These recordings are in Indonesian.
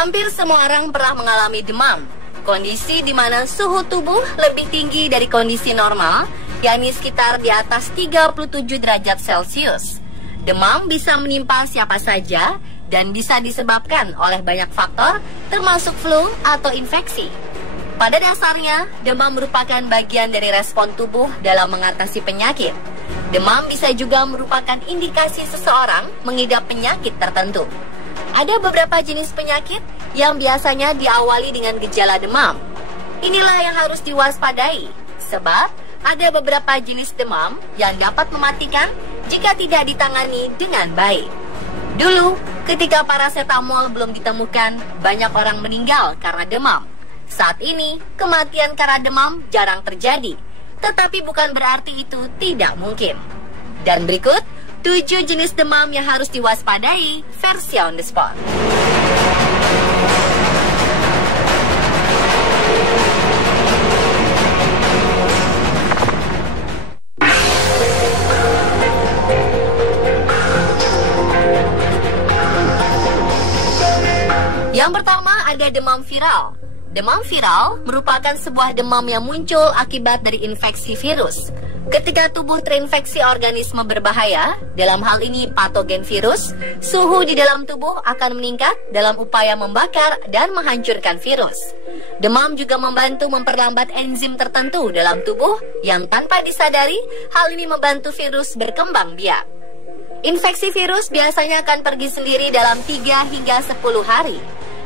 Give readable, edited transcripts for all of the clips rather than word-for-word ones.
Hampir semua orang pernah mengalami demam, kondisi di mana suhu tubuh lebih tinggi dari kondisi normal, yakni sekitar di atas 37 derajat Celcius. Demam bisa menimpa siapa saja dan bisa disebabkan oleh banyak faktor, termasuk flu atau infeksi. Pada dasarnya, demam merupakan bagian dari respon tubuh dalam mengatasi penyakit. Demam bisa juga merupakan indikasi seseorang mengidap penyakit tertentu. Ada beberapa jenis penyakit yang biasanya diawali dengan gejala demam. Inilah yang harus diwaspadai, sebab ada beberapa jenis demam yang dapat mematikan jika tidak ditangani dengan baik. Dulu, ketika parasetamol belum ditemukan, banyak orang meninggal karena demam. Saat ini, kematian karena demam jarang terjadi, tetapi bukan berarti itu tidak mungkin. Dan berikut 7 jenis demam yang harus diwaspadai versi on the spot. Yang pertama ada demam viral. Demam viral merupakan sebuah demam yang muncul akibat dari infeksi virus. Ketika tubuh terinfeksi organisme berbahaya, dalam hal ini patogen virus, suhu di dalam tubuh akan meningkat dalam upaya membakar dan menghancurkan virus. Demam juga membantu memperlambat enzim tertentu dalam tubuh yang tanpa disadari, hal ini membantu virus berkembang biak. Infeksi virus biasanya akan pergi sendiri dalam 3 hingga 10 hari.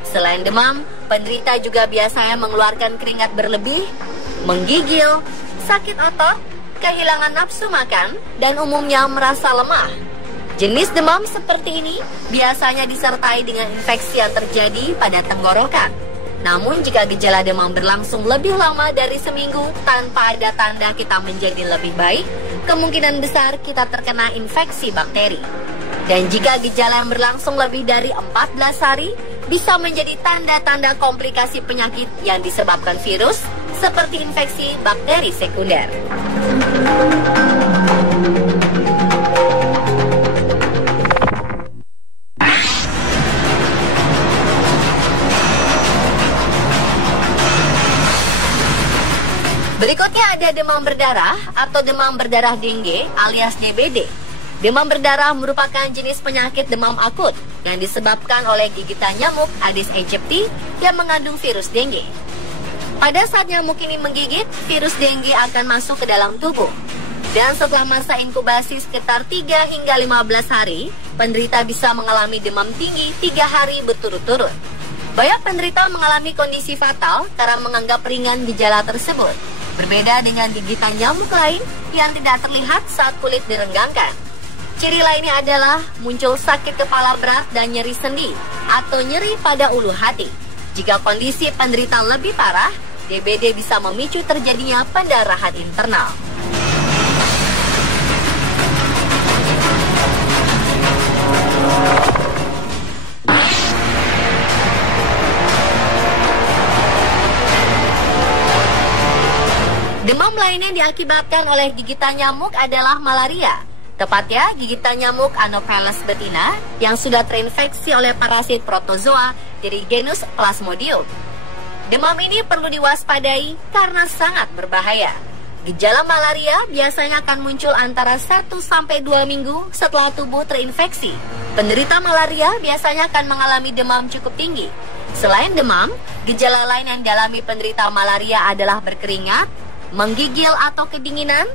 Selain demam, penderita juga biasanya mengeluarkan keringat berlebih, menggigil, sakit otot, kehilangan nafsu makan, dan umumnya merasa lemah. Jenis demam seperti ini biasanya disertai dengan infeksi yang terjadi pada tenggorokan. Namun jika gejala demam berlangsung lebih lama dari seminggu tanpa ada tanda kita menjadi lebih baik, kemungkinan besar kita terkena infeksi bakteri. Dan jika gejala yang berlangsung lebih dari 14 hari, bisa menjadi tanda-tanda komplikasi penyakit yang disebabkan virus, seperti infeksi bakteri sekunder. Berikutnya ada demam berdarah atau demam berdarah dengue alias DBD. Demam berdarah merupakan jenis penyakit demam akut yang disebabkan oleh gigitan nyamuk Aedes aegypti yang mengandung virus dengue. Pada saat nyamuk ini menggigit, virus dengue akan masuk ke dalam tubuh. Dan setelah masa inkubasi sekitar 3 hingga 15 hari, penderita bisa mengalami demam tinggi 3 hari berturut-turut. Banyak penderita mengalami kondisi fatal karena menganggap ringan gejala tersebut. Berbeda dengan gigitan nyamuk lain yang tidak terlihat saat kulit direnggangkan. Ciri lainnya adalah muncul sakit kepala berat dan nyeri sendi atau nyeri pada ulu hati. Jika kondisi penderita lebih parah, DBD bisa memicu terjadinya pendarahan internal. Demam lainnya diakibatkan oleh gigitan nyamuk adalah malaria. Tepatnya gigitan nyamuk Anopheles betina yang sudah terinfeksi oleh parasit protozoa dari genus Plasmodium. Demam ini perlu diwaspadai karena sangat berbahaya. Gejala malaria biasanya akan muncul antara 1-2 minggu setelah tubuh terinfeksi. Penderita malaria biasanya akan mengalami demam cukup tinggi. Selain demam, gejala lain yang dialami penderita malaria adalah berkeringat, menggigil atau kedinginan,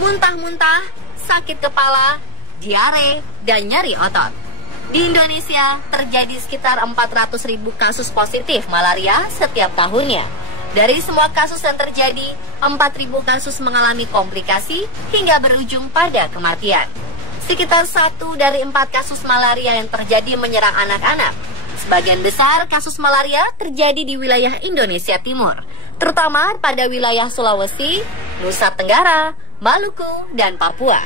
muntah-muntah, sakit kepala, diare, dan nyeri otot. Di Indonesia, terjadi sekitar 400.000 kasus positif malaria setiap tahunnya. Dari semua kasus yang terjadi, 4.000 kasus mengalami komplikasi hingga berujung pada kematian. Sekitar 1 dari 4 kasus malaria yang terjadi menyerang anak-anak. Sebagian besar kasus malaria terjadi di wilayah Indonesia Timur, terutama pada wilayah Sulawesi, Nusa Tenggara, Maluku, dan Papua.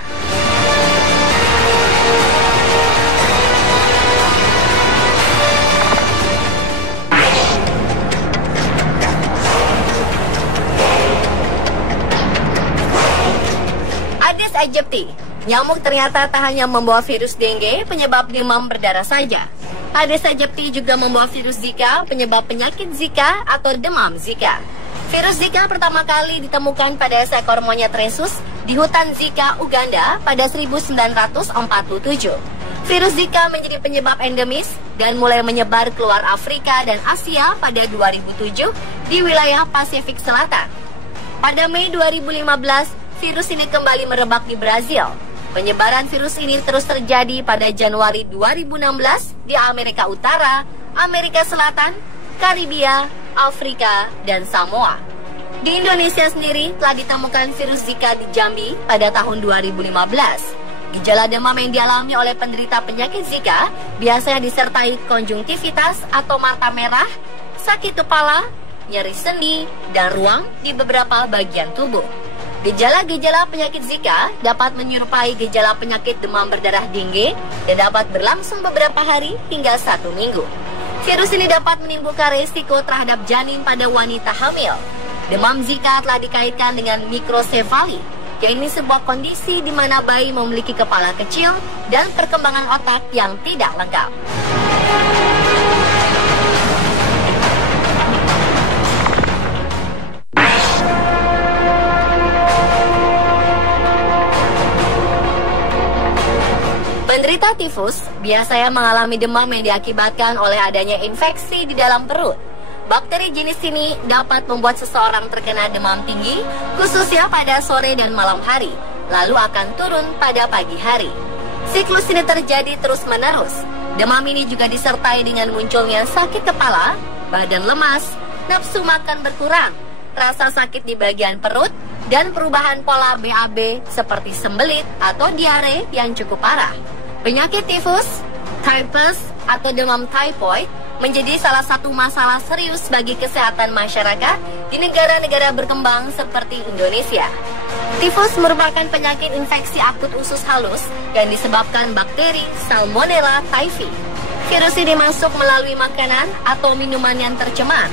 Aedes aegypti. Nyamuk ternyata tak hanya membawa virus dengue penyebab demam berdarah saja. Aedes aegypti juga membawa virus Zika, penyebab penyakit Zika atau demam Zika. Virus Zika pertama kali ditemukan pada seekor monyet rhesus di hutan Zika, Uganda pada 1947. Virus Zika menjadi penyebab endemis dan mulai menyebar keluar Afrika dan Asia pada 2007 di wilayah Pasifik Selatan. Pada Mei 2015, virus ini kembali merebak di Brazil. Penyebaran virus ini terus terjadi pada Januari 2016 di Amerika Utara, Amerika Selatan, Karibia, Afrika, dan Samoa. Di Indonesia sendiri telah ditemukan virus Zika di Jambi pada tahun 2015. Gejala demam yang dialami oleh penderita penyakit Zika biasanya disertai konjungtivitas atau mata merah, sakit kepala, nyeri sendi, dan ruam di beberapa bagian tubuh. Gejala-gejala penyakit Zika dapat menyerupai gejala penyakit demam berdarah dengue dan dapat berlangsung beberapa hari hingga 1 minggu. Virus ini dapat menimbulkan risiko terhadap janin pada wanita hamil. Demam Zika telah dikaitkan dengan mikrosefali, yaitu sebuah kondisi di mana bayi memiliki kepala kecil dan perkembangan otak yang tidak lengkap. Penderita tifus biasanya mengalami demam yang diakibatkan oleh adanya infeksi di dalam perut. Bakteri jenis ini dapat membuat seseorang terkena demam tinggi, khususnya pada sore dan malam hari, lalu akan turun pada pagi hari. Siklus ini terjadi terus-menerus. Demam ini juga disertai dengan munculnya sakit kepala, badan lemas, nafsu makan berkurang, rasa sakit di bagian perut, dan perubahan pola BAB seperti sembelit atau diare yang cukup parah. Penyakit tifus, typhus, atau demam typhoid menjadi salah satu masalah serius bagi kesehatan masyarakat di negara-negara berkembang seperti Indonesia. Tifus merupakan penyakit infeksi akut usus halus yang disebabkan bakteri Salmonella typhi. Virus ini masuk melalui makanan atau minuman yang tercemar.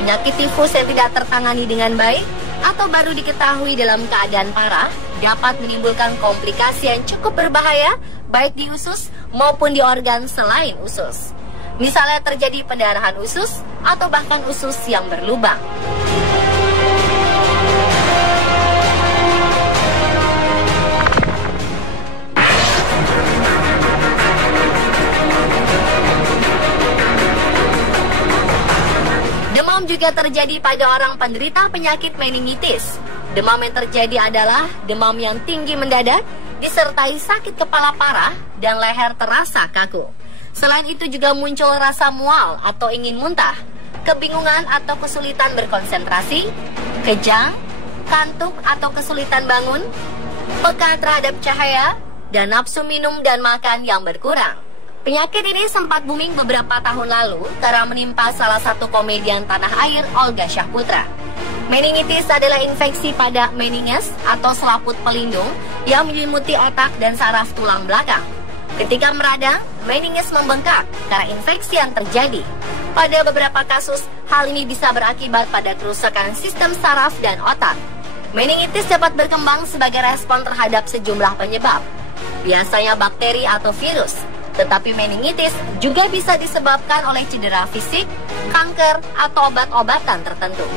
Penyakit tifus yang tidak tertangani dengan baik atau baru diketahui dalam keadaan parah dapat menimbulkan komplikasi yang cukup berbahaya baik di usus maupun di organ selain usus. Misalnya terjadi pendarahan usus atau bahkan usus yang berlubang. Demam juga terjadi pada orang penderita penyakit meningitis. Demam yang terjadi adalah demam yang tinggi mendadak, disertai sakit kepala parah dan leher terasa kaku. Selain itu juga muncul rasa mual atau ingin muntah, kebingungan atau kesulitan berkonsentrasi, kejang, kantuk atau kesulitan bangun, peka terhadap cahaya, dan nafsu minum dan makan yang berkurang. Penyakit ini sempat booming beberapa tahun lalu karena menimpa salah satu komedian tanah air, Olga Syahputra. Meningitis adalah infeksi pada meninges atau selaput pelindung yang menyelimuti otak dan saraf tulang belakang. Ketika meradang, meninges membengkak karena infeksi yang terjadi. Pada beberapa kasus, hal ini bisa berakibat pada kerusakan sistem saraf dan otak. Meningitis dapat berkembang sebagai respon terhadap sejumlah penyebab, biasanya bakteri atau virus. Tetapi meningitis juga bisa disebabkan oleh cedera fisik, kanker, atau obat-obatan tertentu.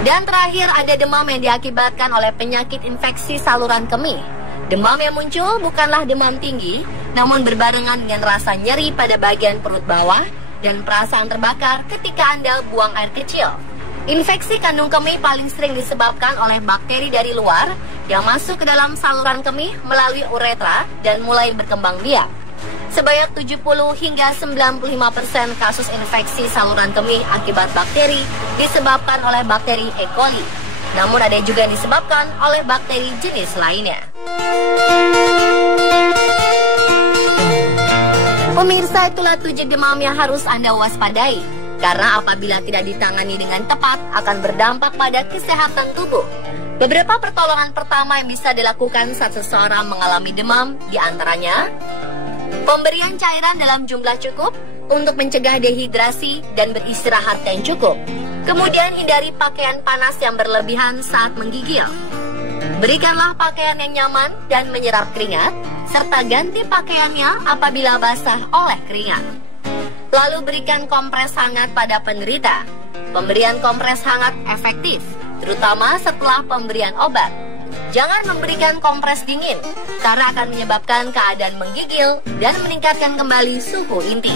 Dan terakhir ada demam yang diakibatkan oleh penyakit infeksi saluran kemih. Demam yang muncul bukanlah demam tinggi, namun berbarengan dengan rasa nyeri pada bagian perut bawah dan perasaan terbakar ketika Anda buang air kecil. Infeksi kandung kemih paling sering disebabkan oleh bakteri dari luar yang masuk ke dalam saluran kemih melalui uretra dan mulai berkembang biak. Sebanyak 70 hingga 95% kasus infeksi saluran kemih akibat bakteri disebabkan oleh bakteri E. coli. Namun ada juga yang disebabkan oleh bakteri jenis lainnya. Pemirsa, itulah 7 demam yang harus Anda waspadai. Karena apabila tidak ditangani dengan tepat akan berdampak pada kesehatan tubuh. Beberapa pertolongan pertama yang bisa dilakukan saat seseorang mengalami demam diantaranya pemberian cairan dalam jumlah cukup, untuk mencegah dehidrasi dan beristirahat yang cukup. Kemudian hindari pakaian panas yang berlebihan saat menggigil. Berikanlah pakaian yang nyaman dan menyerap keringat, serta ganti pakaiannya apabila basah oleh keringat. Lalu berikan kompres hangat pada penderita. Pemberian kompres hangat efektif, terutama setelah pemberian obat. Jangan memberikan kompres dingin, karena akan menyebabkan keadaan menggigil dan meningkatkan kembali suhu inti.